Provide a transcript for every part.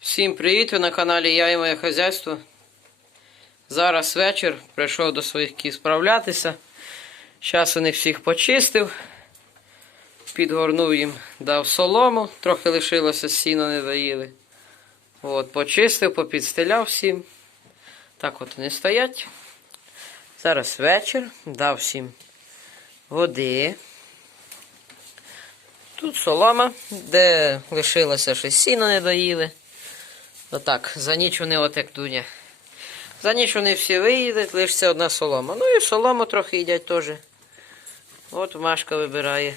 Всім привіт! Ви на каналі Я і моє хазяйство. Зараз вечір, прийшов до своїх кіз справлятися. Зараз у них всіх почистив, підгорнув їм, дав солому, трохи лишилося, сіно не доїли. От, почистив, попідстеляв всім. Так от вони стоять. Зараз вечір, дав всім води. Тут солома, де лишилося щось сіно не доїли. Отак, за ніч вони от як дуня. За ніч вони всі виїдуть, лишиться одна солома. Ну і солому трохи їдять теж. От Машка вибирає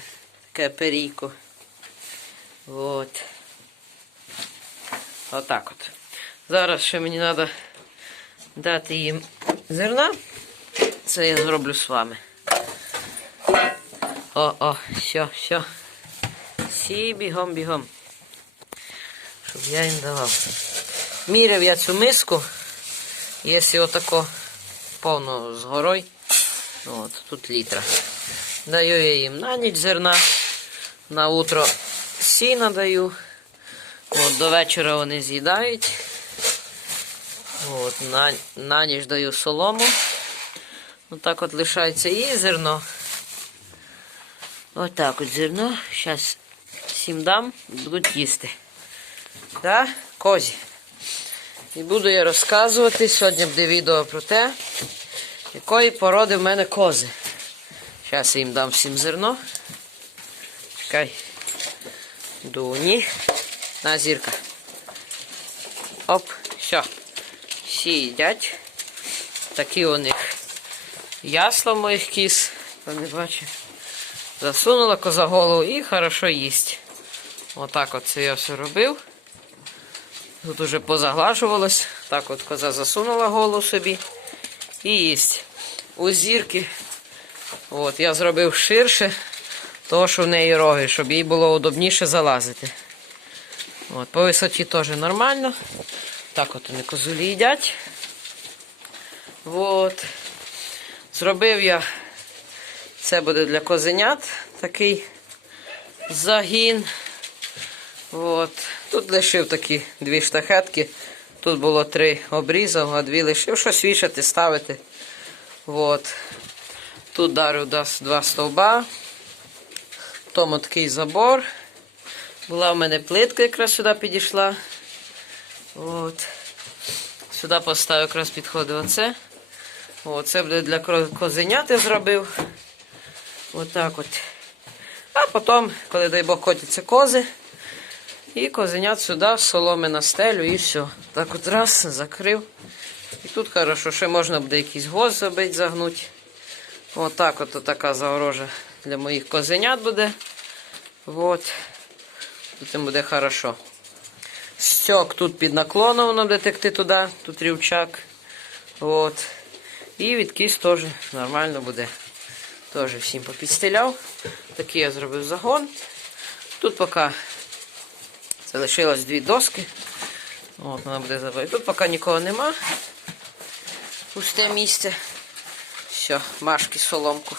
таке перійко. От. Отак от. Зараз ще мені треба дати їм зерна. Це я зроблю з вами. О, о, все, все. Всі бігом, бігом. Щоб я їм давав. Міряв я цю миску, якщо отако повно з горой, от, тут літра. Даю я їм на ніч зерна, на утро сіна даю. От, до вечора вони з'їдають. От, на, на ніч даю солому. Отак от лишається і зерно. Отак от зерно. Зараз всім дам, будуть їсти. Так, козі. І буду я розказувати, сьогодні буде відео про те, якої породи в мене кози. Зараз я їм дам всім зерно. Чекай. Дуні. На зірка. Оп, все. Всі їдять. Такі у них ясла моїх кіз. Не бачить. Засунула коза голову і хорошо їсть. Отак от це я все робив. Тут уже позаглажувалось. Так от коза засунула голову собі і їсть. У зірки от, я зробив ширше, того, що в неї роги, щоб їй було удобніше залазити. От, По висоті теж нормально. Так от вони козулі їдять. От. Зробив я, це буде для козенят такий загін. От. Тут лишив такі дві штахетки. Тут було три обрізав, а дві лишив. Щось вішати, ставити. От. Тут дасть два стовба. Тому такий забор. Була в мене плитка, якраз сюди підійшла. От. Сюди поставив, якраз підходить оце. Оце буде для кро- козенят я зробив. Отак от. А потім, коли дай Бог котяться кози. І козенят сюди, соломи на стелю і все. Так от раз, закрив. І тут хорошо, ще можна буде якийсь гвоздь забити, загнути. Отак от така загорожа для моїх козенят буде. От. Тут їм буде хорошо. Стьок тут під наклоном воно буде туди, тут рівчак. От. І відкис теж нормально буде. Теж всім попідстеляв. Такий я зробив загон. Тут поки Залишилось дві доски. От, вона буде забити. Тут поки нікого нема. Пусте місце. Все, машки соломку.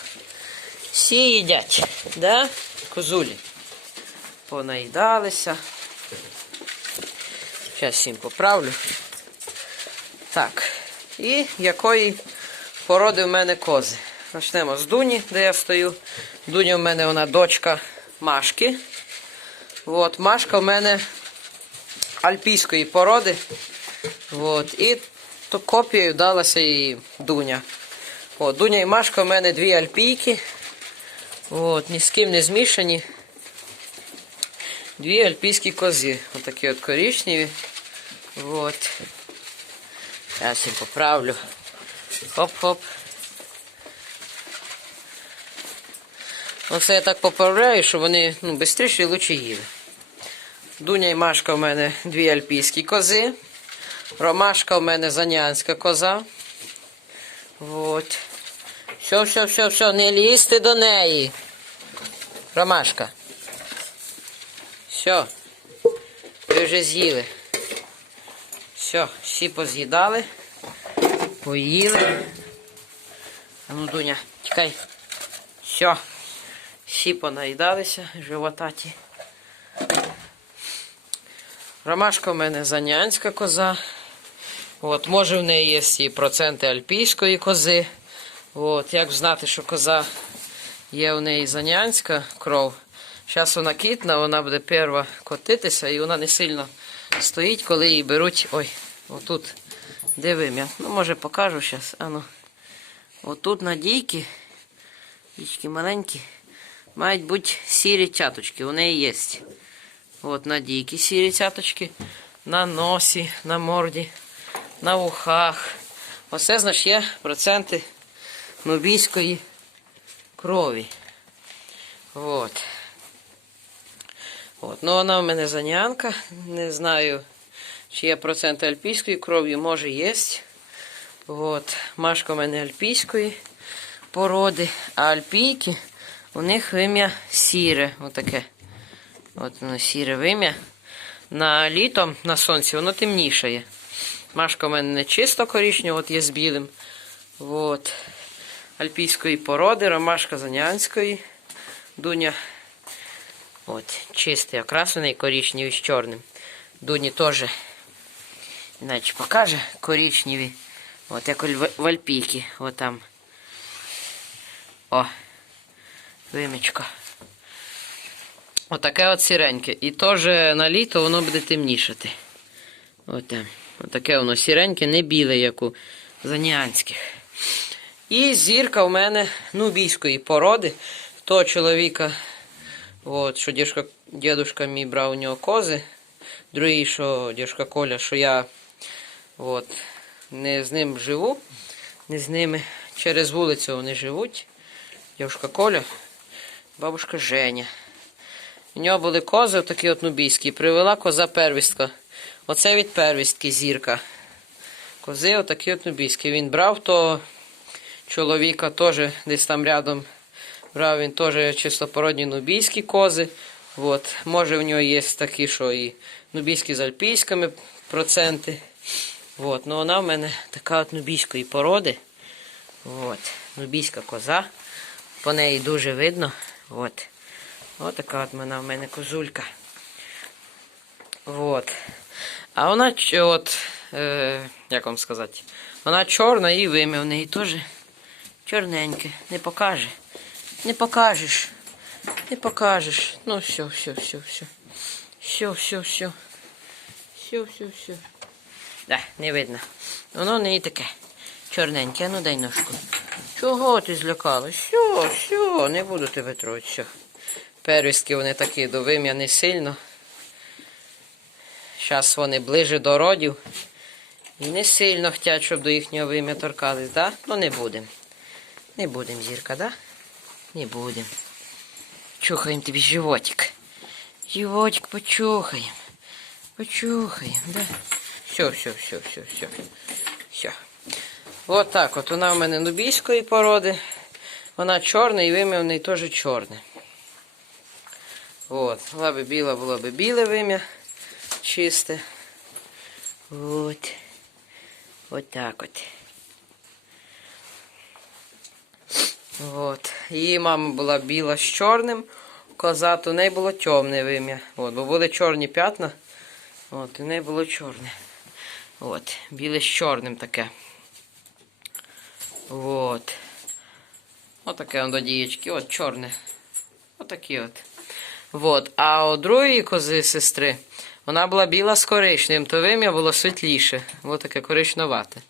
Всі їдять, да? Козулі. Понаїдалися. Зараз всім поправлю. Так. І якої породи в мене кози. Почнемо з Дуні, де я стою. Дуня в мене вона дочка Машки. От, Машка в мене альпійської породи. От, і то копією далася і Дуня. От, Дуня і Машка в мене дві альпійки. От, ні з ким не змішані. Дві альпійські кози. Отакі от коричневі. От. Зараз їм поправлю. Хоп-хоп. Оце я так поправляю, щоб вони ну, швидше і лучше їли. Дуня і Машка в мене дві альпійські кози. Ромашка в мене занянська коза. От. Все, все, все, все, не лізьте до неї. Ромашка. Все. Ви вже з'їли. Все, всі поз'їдали. Поїли. А ну, Дуня, тікай. Все. Всі понаїдалися, животаті. Ромашка в мене занянська коза. От, може в неї є і проценти альпійської кози. От, як знати, що коза є в неї занянська кров. Зараз вона кітна, вона буде перша котитися і вона не сильно стоїть, коли її беруть. Ой, отут. Де вим'я? Ну, може покажу зараз. Ану. Отут на дійки, маленькі, мають бути сірі цяточки. У неї є. От на дійки сірі цяточки, на носі, на морді, на вухах. Оце, значить, є проценти нубійської крові. От. От. Ну, вона в мене занянка. Не знаю, чи є проценти альпійської крові, може є. От. Машка в мене альпійської породи, а альпійки у них вим'я сіре. Отаке. От воно сіре вим'я. На літо на сонці воно темнішає. Машка в мене не чисто коричнева, от є з білим. От. Альпійської породи, ромашка занянської. Дуня. От, чистий, окрасений коричневий з чорним. Дуні теж, іначе покаже коричневі. От як в альпійки. От. О. Вимічка. Отаке от сіреньке. І теж на літо воно буде темнішати. От там. Отаке воно сіреньке, не біле, як у заніанських. І зірка в мене нубійської породи. Того чоловіка, от, що дідушка, дідушка мій брав у нього кози. Другий, що дідушка Коля, що я от, не з ним живу, не з ними. Через вулицю вони живуть. Дідушка Коля, бабушка Женя. У нього були кози, такі от нубійські. Привела коза первістка. Оце від первістки зірка. Кози отакі от нубійські. Він брав то чоловіка теж десь там рядом. Брав він теж чистопородні нубійські кози. От. Може в нього є такі, що і нубійські з альпійськими проценти. От. Ну вона в мене така от нубійської породи. От. Нубійська коза. По неї дуже видно. От. От така от вона в мене козулька. Вот. А вона от, е, як вам сказати, вона чорна і вим'я в неї теж чорненьке. Не покаже. Не покажеш. Не покажеш. Ну все, все, все, все. Все, все, все. Все, все, все. Да, не видно. Воно в неї таке. Чорненьке, ну дай ножку. Чого ти злякалась? Все, все, не буду тебе трогати. Все. Первістки вони такі до вим'я не сильно. Зараз вони ближе до родів. І не сильно хочуть, щоб до їхнього вим'я торкались, да? Ну не будемо. Не будемо, зірка, да? Не будемо. Чухаємо тобі животик. Животик почухаємо. Почухаємо, да? Все, все, все, все, все. Все. От так от. Вона в мене нубійської породи. Вона чорна і вим'я в неї теж чорне. От. Була би біла, було би біле вим'я. Чисте. От. От так от. От. Її мама була біла з чорним. Коза, то в неї було темне вим'я. От, бо були чорні п'ятна. От, в неї було чорне. От, біле з чорним таке. От. Отаке он до дієчки, от чорне. Отакі от. Вот. А у другої кози сестри вона була біла з коричневим, то вим'я було світліше. Було таке коричневате.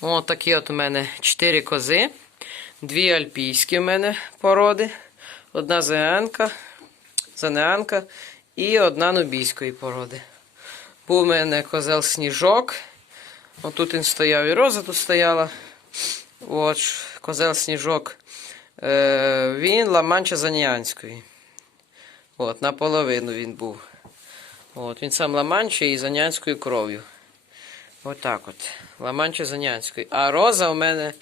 От такі от у мене чотири кози. Дві альпійські в мене породи. Одна зеанка, занеанка і одна нубійської породи. Був у мене козел сніжок. Отут він стояв і роза тут стояла. От, козел сніжок. Е, він ламанча заніанської. От, наполовину він був. От, він сам ламанчий і занянською кров'ю. Отак от. Ламанча занянською. А роза у мене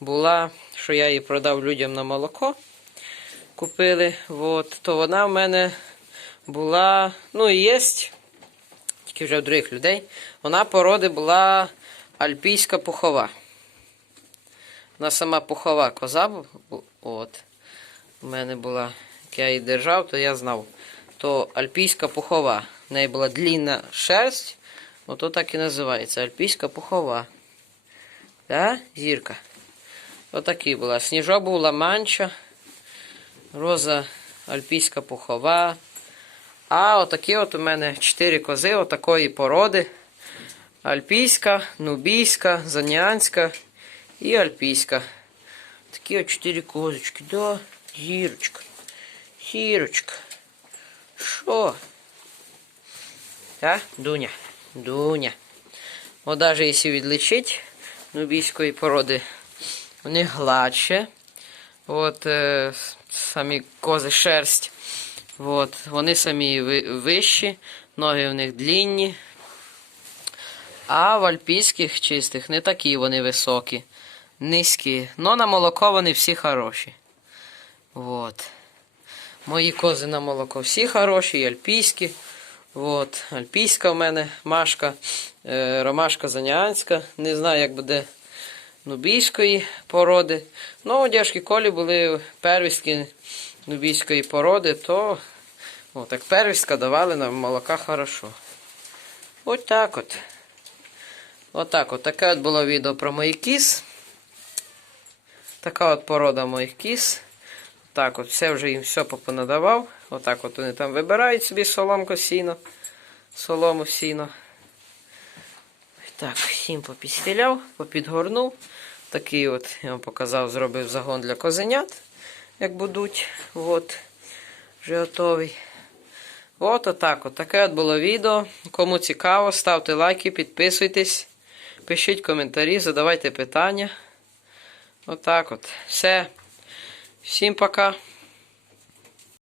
була, що я її продав людям на молоко. Купили. От, то вона в мене була, ну і є, тільки вже в других людей. Вона породи була альпійська пухова. Вона сама пухова коза. От. У мене була, я її держав, то я знав. То альпійська пухова В неї була длінна шерсть. Ото так і називається. Альпійська пухова. Да, зірка? Отакі була. Сніжок був ламанча, роза альпійська пухова. А отакі от у мене чотири кози отакої породи. Альпійська, нубійська, заніанська і альпійська. Такі от чотири козочки. Да, зірочка. Зірочка. Що? Так, Дуня? Дуня. От навіть якщо відлічить нубійської породи, вони гладші. От е, самі кози шерсть. От, вони самі вищі, ноги в них длінні. А в альпійських чистих не такі вони високі, низькі. Но на молоко вони всі хороші. От. Мої кози на молоко всі хороші, і альпійські. От. Альпійська в мене машка, е, ромашка заніанська. Не знаю, як буде нубійської породи. Ну, дядьки Колі були первістки нубійської породи, то о, так первістка давали нам молока хорошо. От так от. Отак от. Таке от було відео про моїх кіз. Така от порода моїх кіз. Так от, все вже їм все попонадавав. Отак от вони там вибирають собі соломку сіно. Солому сіно. Так, всім попістіляв, попідгорнув. Такий от, я вам показав, зробив загон для козенят, як будуть. От, вже готовий. От отак от. Таке от було відео. Кому цікаво, ставте лайки, підписуйтесь, пишіть коментарі, задавайте питання. Отак от. Все. Всім пока.